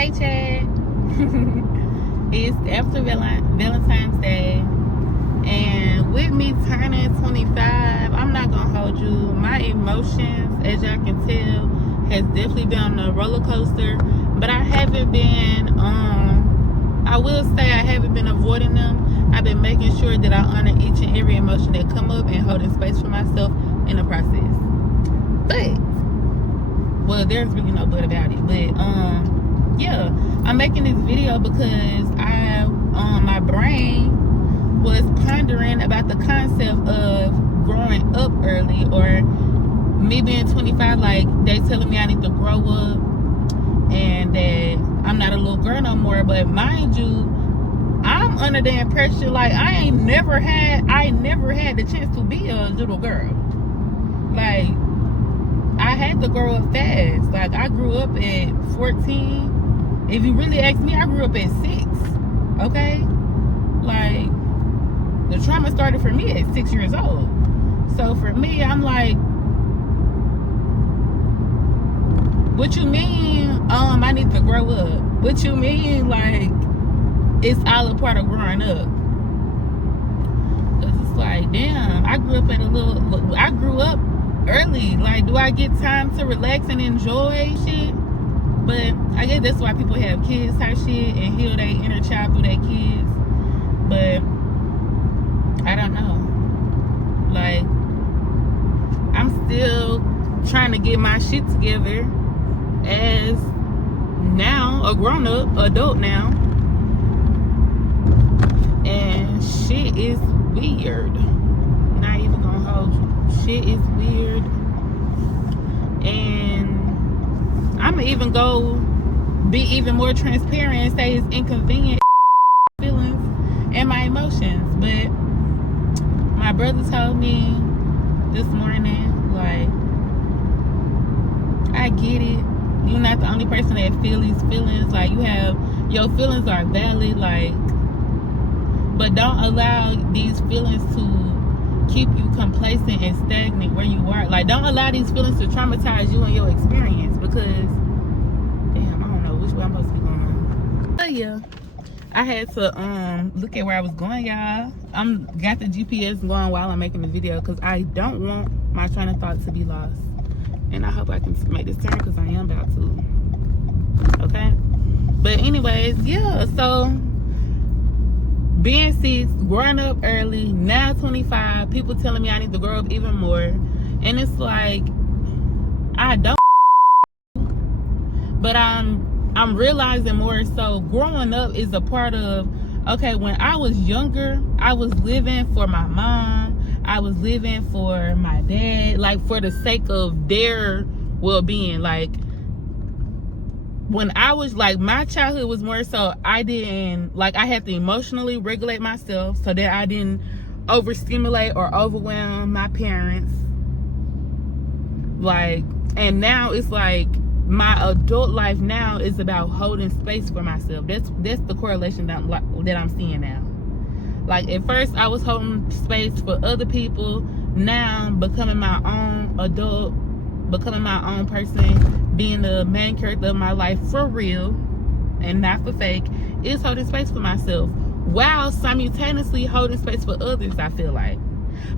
Hey, Chad. It's after Valentine's Day, and with me turning 25, I'm not gonna hold you. My emotions, as y'all can tell, has definitely been on a roller coaster, but I haven't been. I will say I haven't been avoiding them. I've been making sure that I honor each and every emotion that come up and holding space for myself in the process. But, well, there's really no but about it. But yeah, I'm making this video because my brain was pondering about the concept of growing up early, or me being 25, like they telling me I need to grow up and that I'm not a little girl no more. But mind you, I'm under the impression like I never had the chance to be a little girl. Like, I had to grow up fast. Like, I grew up at 14. If you really ask me, I grew up at 6. Okay? Like, the trauma started for me at 6 years old. So for me, I'm like, what you mean, I need to grow up? What you mean, like, it's all a part of growing up? Cause it's like, damn, I grew up early. Like, do I get time to relax and enjoy shit? But I guess that's why people have kids type shit and heal their inner child through their kids. But I don't know. Like, I'm still trying to get my shit together as now a grown-up adult now, and shit is weird. Not even gonna hold you. Shit is weird, and I'ma even go be even more transparent and say it's inconvenient feelings and my emotions. But my brother told me this morning, like, I get it. You're not the only person that feel these feelings. Like, your feelings are valid, like, but don't allow these feelings to keep you complacent and stagnant where you are. Like, don't allow these feelings to traumatize you and your experience, because damn, I don't know which way I'm supposed to be going. But yeah, I had to look at where I was going, y'all. Got the GPS going while I'm making the video because I don't want my train of thought to be lost. And I hope I can make this turn because I am about to. Okay? But anyways, yeah, so being 6, growing up early, now 25, people telling me I need to grow up even more. And it's like, I don't, but I'm realizing more so growing up is a part of, okay, when I was younger, I was living for my mom, I was living for my dad, like for the sake of their well-being. Like, when I was like, my childhood was more so I didn't, like, I had to emotionally regulate myself so that I didn't overstimulate or overwhelm my parents. Like, and now it's like my adult life now is about holding space for myself. That's the correlation that I'm seeing now. Like, at first I was holding space for other people. Now I'm becoming my own adult, becoming my own person, being the main character of my life for real and not for fake, is holding space for myself while simultaneously holding space for others, I feel like.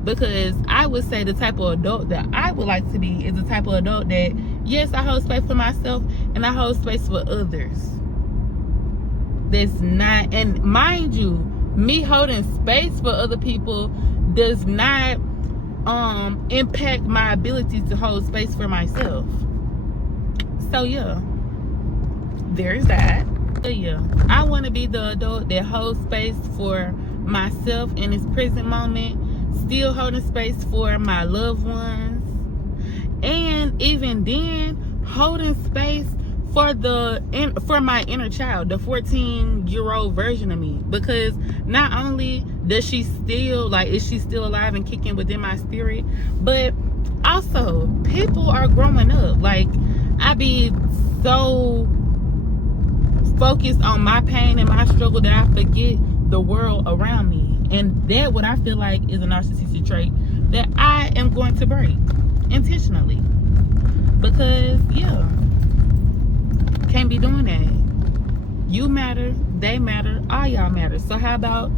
Because I would say the type of adult that I would like to be is the type of adult that, yes, I hold space for myself and I hold space for others. That's not, and mind you, me holding space for other people does not impact my ability to hold space for myself. So yeah, there's that. So yeah, I want to be the adult that holds space for myself in this present moment, still holding space for my loved ones, and even then holding space for my inner child, the 14-year-old version of me. Because not only does she still, like, is she still alive and kicking within my spirit, but also people are growing up. Like, I be so focused on my pain and my struggle that I forget the world around me. And that, what I feel like, is a narcissistic trait that I am going to break intentionally. Because yeah, can't be doing that. You matter, they matter, all y'all matter. So how about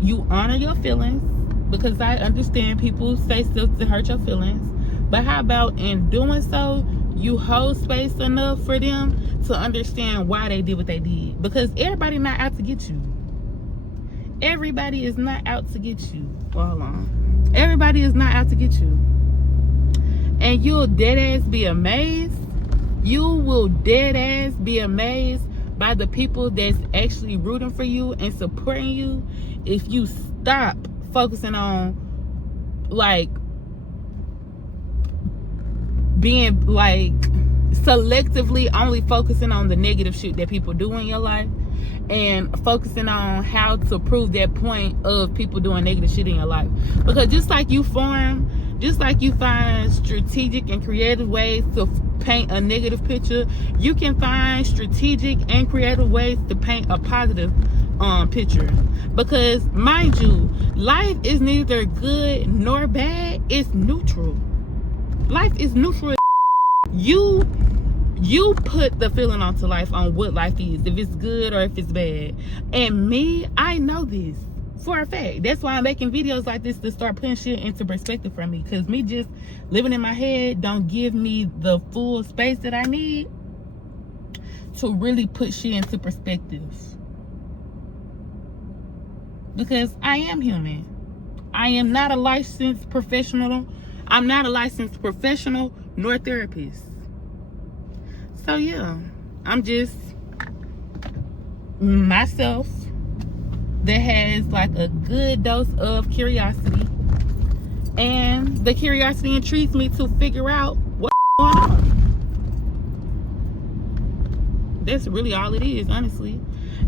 you honor your feelings? Because I understand people say stuff to hurt your feelings. But how about in doing so, you hold space enough for them to understand why they did what they did? Because everybody not out to get you. Everybody is not out to get you. Well, hold on. Everybody is not out to get you. And you'll dead ass be amazed. You will dead ass be amazed by the people that's actually rooting for you and supporting you if you stop focusing on like being like selectively only focusing on the negative shit that people do in your life and focusing on how to prove that point of people doing negative shit in your life. Because just like you find strategic and creative ways to paint a negative picture, you can find strategic and creative ways to paint a positive picture. Because mind you, life is neither good nor bad, it's neutral. Life is neutral. You put the feeling onto life on what life is, if it's good or if it's bad. And me, I know this for a fact. That's why I'm making videos like this, to start putting shit into perspective for me. Because me just living in my head don't give me the full space that I need to really put shit into perspective. Because I am human. I am not a licensed professional. I'm not a licensed professional nor therapist. So yeah, I'm just myself that has like a good dose of curiosity, and the curiosity intrigues me to figure out what's going on. That's really all it is, honestly.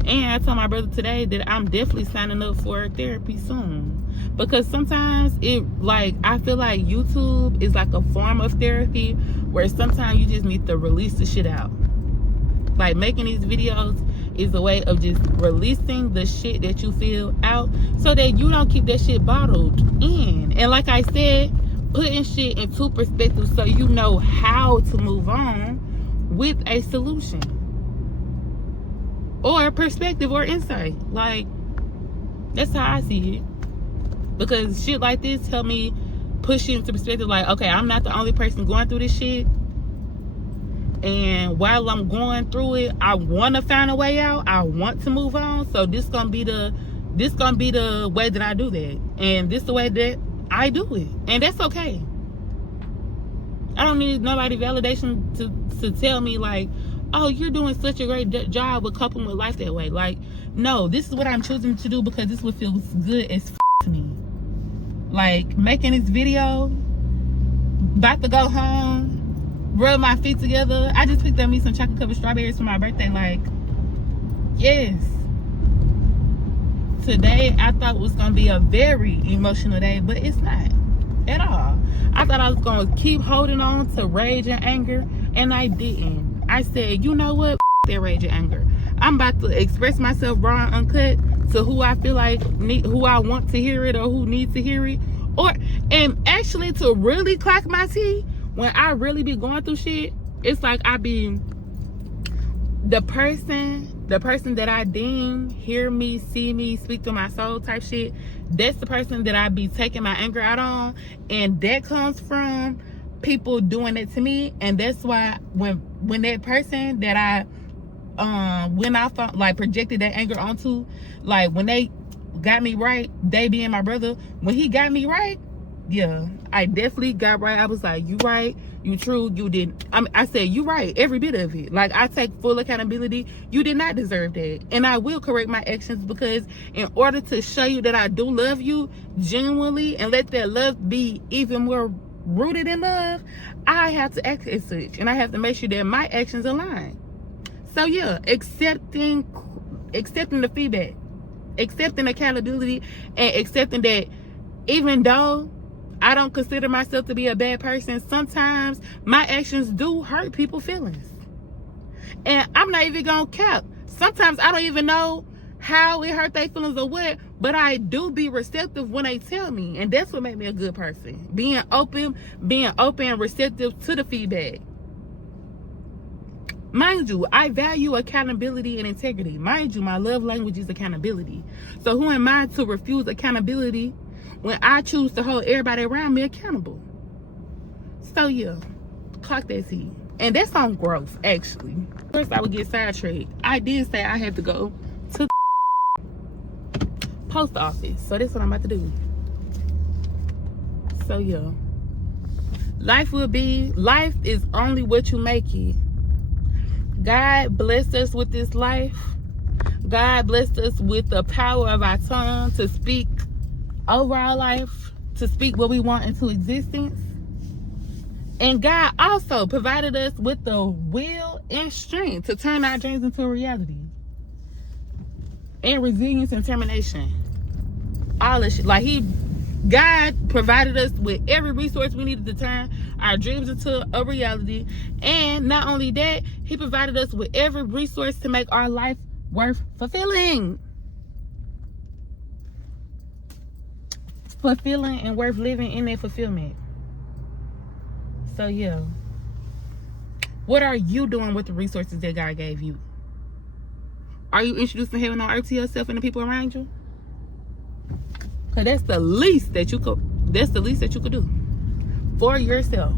And I told my brother today that I'm definitely signing up for therapy soon. Because sometimes I feel like YouTube is like a form of therapy where sometimes you just need to release the shit out. Like making these videos is a way of just releasing the shit that you feel out so that you don't keep that shit bottled in. And like I said, putting shit into perspective so you know how to move on with a solution or perspective or insight. Like, that's how I see it. Because shit like this help me push it into perspective. Like, okay, I'm not the only person going through this shit. And while I'm going through it, I want to find a way out. I want to move on. So this gonna be the way that I do that. And this the way that I do it. And that's okay. I don't need nobody validation to tell me like, oh, you're doing such a great job with coping with life that way. Like, no, this is what I'm choosing to do because this is what feels good as to me. Like, making this video, about to go home, rub my feet together. I just picked up me some chocolate covered strawberries for my birthday. Like, yes. Today, I thought it was going to be a very emotional day, but it's not at all. I thought I was going to keep holding on to rage and anger, and I didn't. I said, you know what? That rage and anger. I'm about to express myself raw and uncut to who I feel like who I want to hear it or who needs to hear it, and actually to really clock my teeth when I really be going through shit. It's like I be the person that I deem hear me, see me, speak to my soul type shit. That's the person that I be taking my anger out on, and that comes from people doing it to me. And that's why when that person that I when I found, like, projected that anger onto, like when they got me right, they being my brother, when he got me right, yeah, I definitely got right. I was like, you right, you true, you didn't. I said, you right, every bit of it. Like, I take full accountability. You did not deserve that. And I will correct my actions, because in order to show you that I do love you genuinely and let that love be even more rooted in love, I have to act as such, and I have to make sure that my actions align. So yeah, accepting the feedback, accepting accountability, and accepting that even though I don't consider myself to be a bad person, sometimes my actions do hurt people's feelings. And I'm not even gonna cap. Sometimes I don't even know how it hurt their feelings or what, but I do be receptive when they tell me. And that's what made me a good person. Being open and receptive to the feedback. Mind you, I value accountability and integrity. Mind you, my love language is accountability. So who am I to refuse accountability when I choose to hold everybody around me accountable? So yeah, clock that T. And that's on growth, actually. First, I would get sidetracked. I did say I had to go to the post office. So that's what I'm about to do. So yeah. Life is only what you make it. God blessed us with this life. God blessed us with the power of our tongue to speak over our life, to speak what we want into existence. And God also provided us with the will and strength to turn our dreams into a reality. And resilience and determination. All this shit. Like God provided us with every resource we needed to turn our dreams into a reality. And not only that, he provided us with every resource to make our life worth fulfilling. Fulfilling and worth living in that fulfillment. So yeah. What are you doing with the resources that God gave you? Are you introducing heaven on earth to yourself and the people around you? Because that's the least that you could do for yourself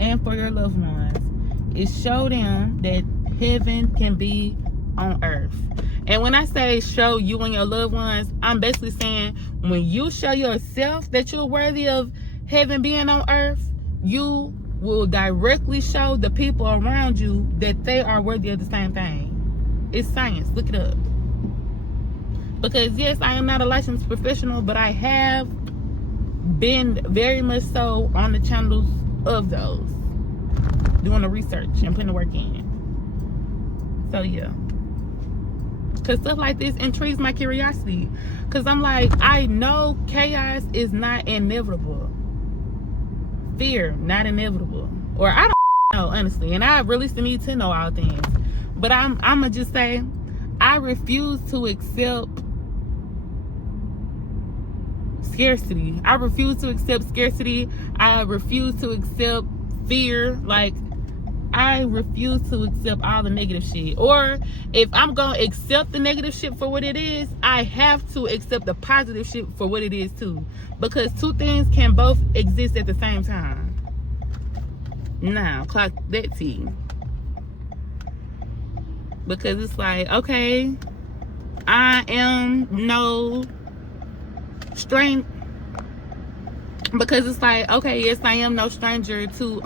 and for your loved ones, is show them that heaven can be on earth. And when I say show you and your loved ones, I'm basically saying when you show yourself that you're worthy of heaven being on earth, you will directly show the people around you that they are worthy of the same thing. It's science. Look it up. Because yes, I am not a licensed professional, but I have been very much so on the channels of those, doing the research and putting the work in. So yeah, because stuff like this intrigues my curiosity. Because I'm like, I know chaos is not inevitable, fear not inevitable, or I don't know honestly, and I really still need to know all things. But I'm gonna just say, I refuse to accept scarcity. I refuse to accept scarcity. I refuse to accept fear. Like, I refuse to accept all the negative shit. Or if I'm gonna accept the negative shit for what it is, I have to accept the positive shit for what it is too. Because two things can both exist at the same time. Now, clock that T. Because it's like, okay, I am no stranger. Because it's like, okay, yes, I am no stranger to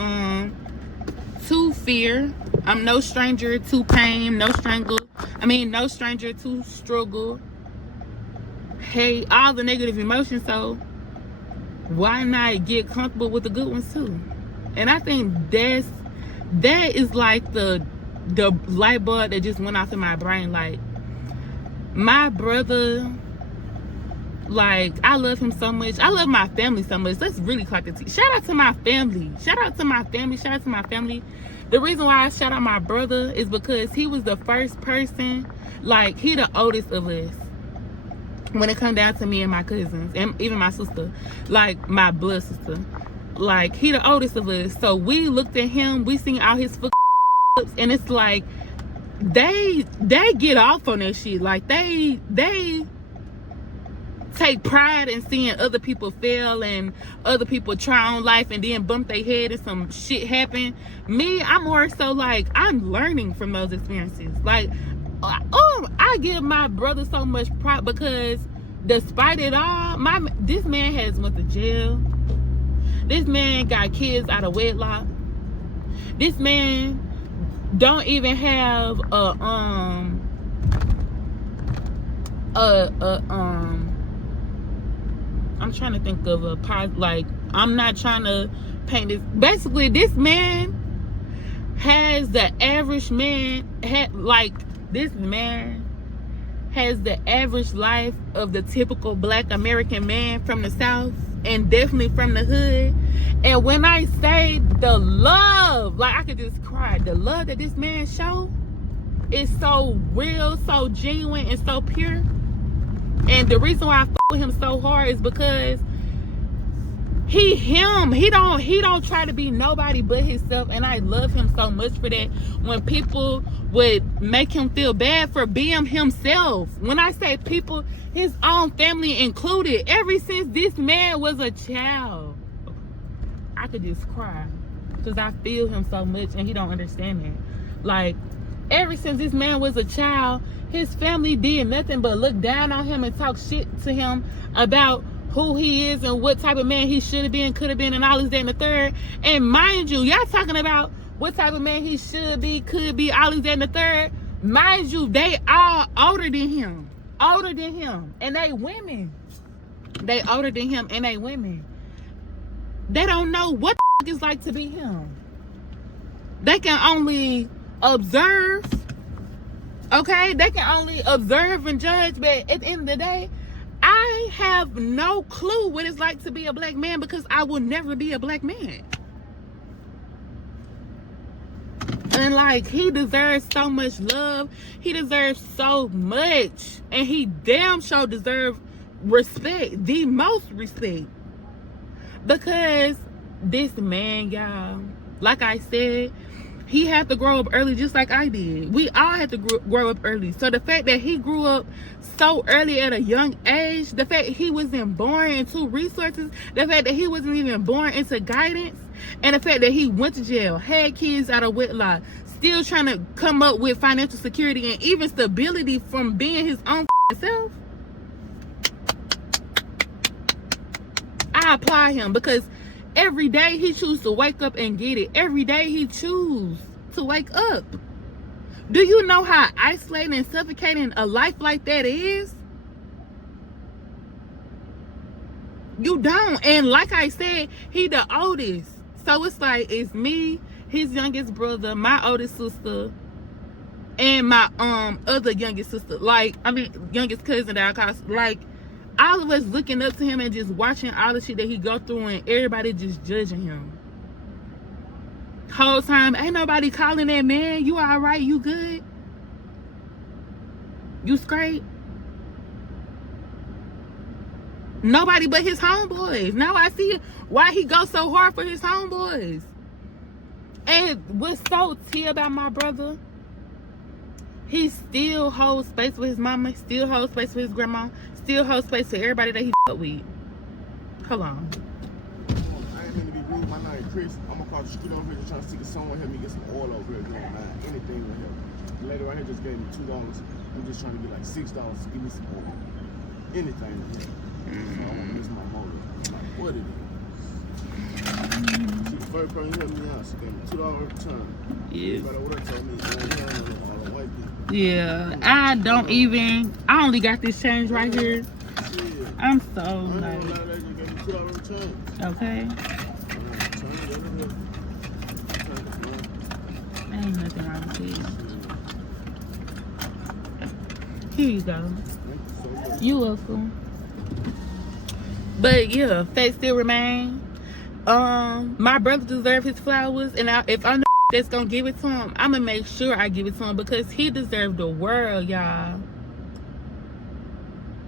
fear. I'm no stranger to pain, no stranger to struggle, hate, all the negative emotions. So why not get comfortable with the good ones too? And I think that is like the light bulb that just went off in my brain. Like, my brother, like, I love him so much. I love my family so much. Let's really clock the T. Shout out to my family. Shout out to my family. Shout out to my family. The reason why I shout out my brother is because he was the first person, like, he the oldest of us when it come down to me and my cousins, and even my sister, like my blood sister. Like, he the oldest of us. So we looked at him, we seen all his and it's like they get off on that shit. Like, they take pride in seeing other people fail and other people try on life and then bump their head and some shit happen. Me, I'm more so like, I'm learning from those experiences. Like, I give my brother so much pride because despite it all, this man has went to jail. This man got kids out of wedlock. This man don't even have I'm trying to think of a like, I'm not trying to paint this. Basically, this man has the average man, this man has the average life of the typical Black American man from the South, and definitely from the hood. And when I say the love, like, I could just cry. The love that this man showed is so real, so genuine, and so pure. And the reason why I fuck with him so hard is because He don't try to be nobody but himself, and I love him so much for that. When people would make him feel bad for being himself, when I say people, his own family included, ever since this man was a child, I could just cry because I feel him so much, and he don't understand it. Like, ever since this man was a child, his family did nothing but look down on him and talk shit to him about who he is and what type of man he should have been, could have been, and all this, that, and the third. And mind you, y'all talking about what type of man he should be, could be, all this, that, and the third. Mind you, they all older than him. And they women. They older than him, and they women. They don't know what the it's like to be him. They can only observe. Okay? They can only observe and judge, but at the end of the day, I have no clue what it's like to be a black man because I will never be a black man. And like, he deserves so much love. He deserves so much. And he damn sure deserves respect. The most respect. Because this man, y'all, like I said, he had to grow up early just like I did. We all had to grow up early. So the fact that he grew up so early at a young age, the fact that he wasn't born into resources, the fact that he wasn't even born into guidance, and the fact that he went to jail, had kids out of wedlock, still trying to come up with financial security and even stability from being his own self, I applaud him because every day he chooses to wake up and get it. Every day he chooses to wake up. Do you know how isolating and suffocating a life like that is? You don't. And like I said, he the oldest. So it's like, it's me, his youngest brother, my oldest sister, and my other youngest sister. Like, I mean, youngest cousin that I call, like, all of us looking up to him and just watching all the shit that he go through, and everybody just judging him. Whole time, ain't nobody calling that man, you all right, you good? You straight? Nobody but his homeboys. Now I see why he goes so hard for his homeboys. And what's so tea about my brother, he still holds space for his mama, still holds space for his grandma, still holds space for everybody that he fuck with. Hold on. I ain't mean to be rude. My name is Chris. I'm gonna call the street over here just trying to see if someone help me get some oil over here. Anything will help. The lady right here just gave me $2. I'm just trying to get like $6 to give me some oil. Anything will help. So I won't miss my motor. Like, what it is. She the first person who helped me out. She gave me $2 return. Yes. Everybody would have told me all the white people. Yeah, I only got this change right here. I'm so like, okay. Ain't nothing wrong with it. Here you go. You welcome. But yeah, fact still remain. My brother deserves his flowers, and if I know that's gonna give it to him, I'm gonna make sure I give it to him because he deserves the world, y'all.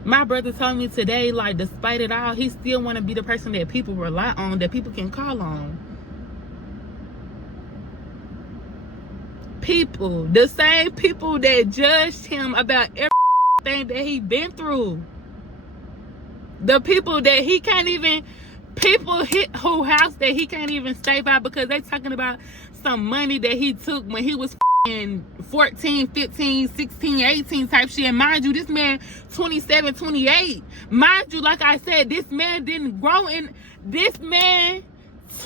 My brother told me today, like, despite it all, he still want to be the person that people rely on, that people can call on. People, the same people that judged him about everything that he been through. The people that he can't even, people hit whole house that he can't even stay by because they talking about some money that he took when he was 14, 15, 16, 18 type shit. And mind you, this man 27, 28. Mind you, like I said, this man didn't grow in. This man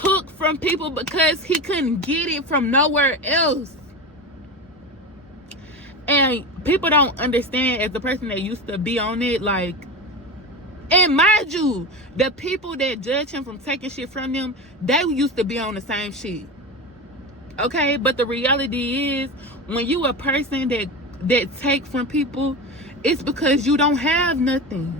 took from people because he couldn't get it from nowhere else. And people don't understand, as the person that used to be on it, like, and mind you, the people that judge him from taking shit from them, they used to be on the same shit. Okay, but the reality is, when you a person that take from people, it's because you don't have nothing.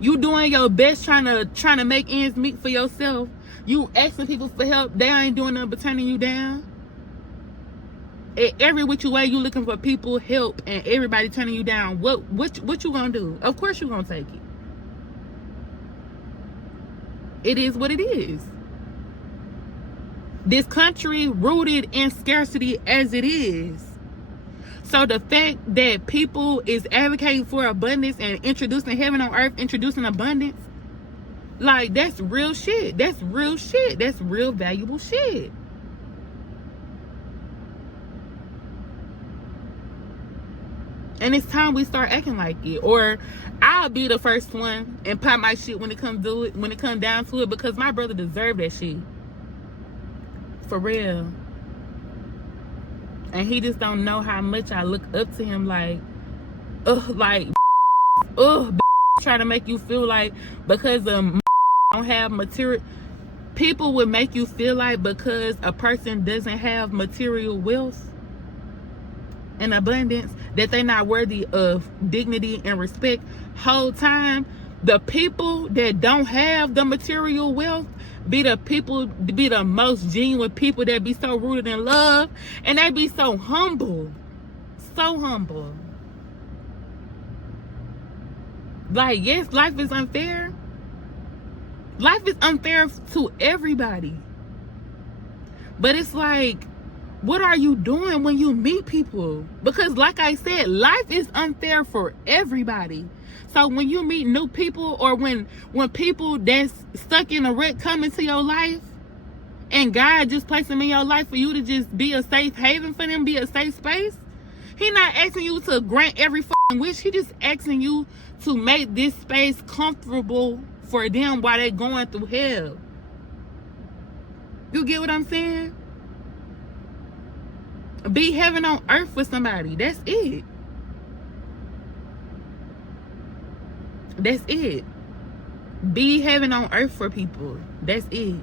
You doing your best trying to make ends meet for yourself. You asking people for help, they ain't doing nothing but turning you down. Every which way you looking for people help and everybody turning you down. What you gonna do? Of course you gonna take it. It is what it is. This country rooted in scarcity as it is. So the fact that people is advocating for abundance and introducing heaven on earth, introducing abundance, like, that's real shit. That's real shit. That's real valuable shit. And it's time we start acting like it, or I'll be the first one and pop my shit when it comes down to it, because my brother deserved that shit. For real. And he just don't know how much I look up to him. Like, try to make you feel like because don't have material. People would make you feel like because a person doesn't have material wealth and abundance, that they're not worthy of dignity and respect. Whole time, the people that don't have the material wealth be the most genuine people, that be so rooted in love, and they be so humble. So humble. Like, yes, life is unfair. Life is unfair to everybody. But it's like, what are you doing when you meet people? Because like I said, life is unfair for everybody. So when you meet new people, or when people that's stuck in a rut come into your life, and God just placed them in your life for you to just be a safe haven for them, be a safe space, He not asking you to grant every fucking wish. He just asking you to make this space comfortable for them while they're going through hell. You get what I'm saying? Be heaven on earth for somebody. That's it. That's it. Be heaven on earth for people. That's it.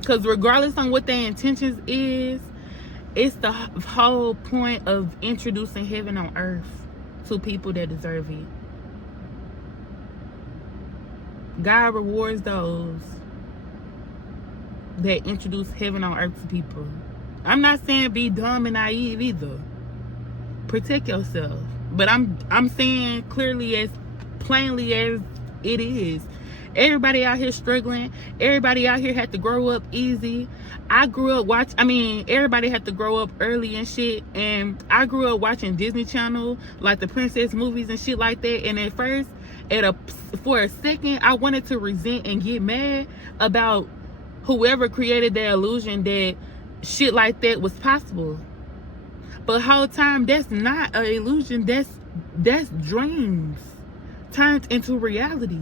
Because regardless on what their intentions is, it's the whole point of introducing heaven on earth to people that deserve it. God rewards those that introduce heaven on earth to people. I'm not saying be dumb and naive either. Protect yourself. But I'm saying clearly, as plainly as it is, everybody out here struggling. Everybody out here had to grow up easy. Everybody had to grow up early and shit. And I grew up watching Disney Channel, like the princess movies and shit like that. And at first, for a second, I wanted to resent and get mad about whoever created the illusion that shit like that was possible. But whole time, that's not an illusion. That's dreams turned into reality.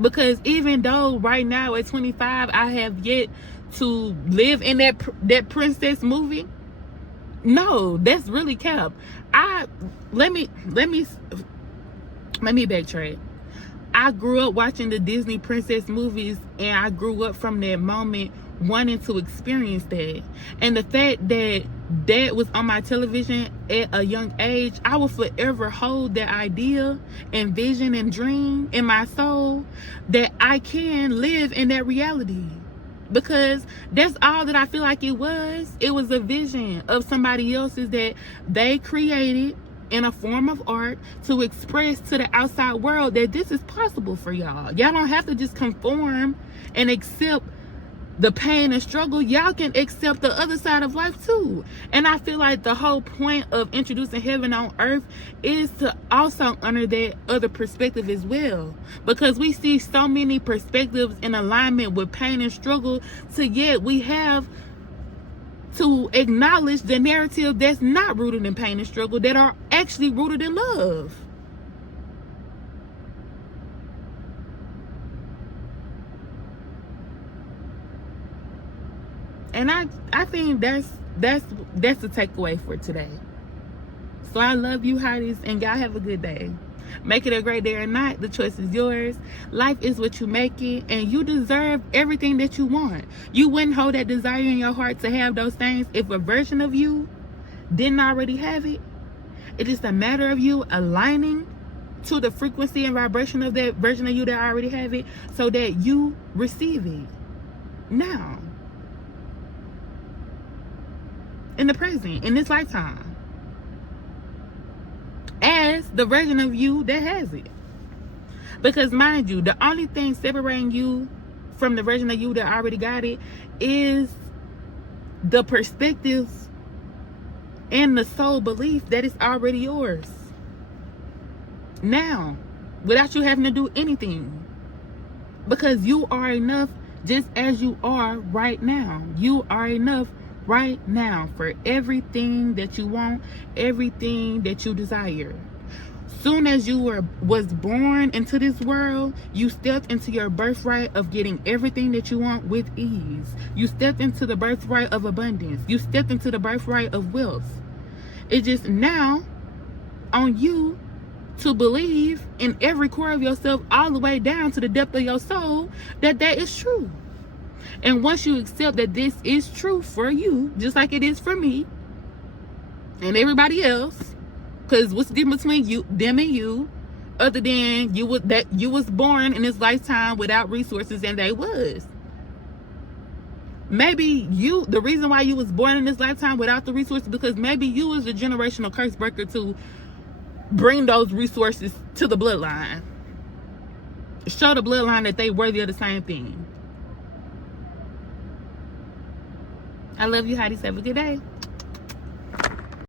Because even though right now at 25 I have yet to live in that princess movie, no, that's really cap. Let me backtrack. I grew up watching the Disney princess movies, and I grew up from that moment wanting to experience that. And the fact that that was on my television at a young age, I will forever hold that idea and vision and dream in my soul that I can live in that reality. Because that's all that I feel like it was. It was a vision of somebody else's that they created in a form of art to express to the outside world that this is possible for y'all. Y'all don't have to just conform and accept the pain and struggle. Y'all can accept the other side of life too. And I feel like the whole point of introducing heaven on earth is to also honor that other perspective as well. Because we see so many perspectives in alignment with pain and struggle, so yet we have to acknowledge the narrative that's not rooted in pain and struggle, that are actually rooted in love. And I think that's the takeaway for today. So I love you, hotties, and y'all have a good day. Make it a great day or not. The choice is yours. Life is what you make it, and you deserve everything that you want. You wouldn't hold that desire in your heart to have those things if a version of you didn't already have it. It's just a matter of you aligning to the frequency and vibration of that version of you that already have it, so that you receive it now, in the present, in this lifetime, as the version of you that has it. Because mind you, the only thing separating you from the version of you that already got it is the perspectives and the soul belief that it's already yours. Now, without you having to do anything. Because you are enough just as you are right now. You are enough right now for everything that you want, everything that you desire. Soon as you was born into this world, you stepped into your birthright of getting everything that you want with ease. You stepped into the birthright of abundance. You stepped into the birthright of wealth. It's just now on you to believe in every core of yourself, all the way down to the depth of your soul, that is true. And once you accept that this is true for you, just like it is for me and everybody else, because what's the difference between you, them, and you, other than you was born in this lifetime without resources and they was. Maybe the reason why you was born in this lifetime without the resources, because maybe you was a generational curse breaker to bring those resources to the bloodline. Show the bloodline that they worthy of the same thing. I love you, hotties. Have a good day.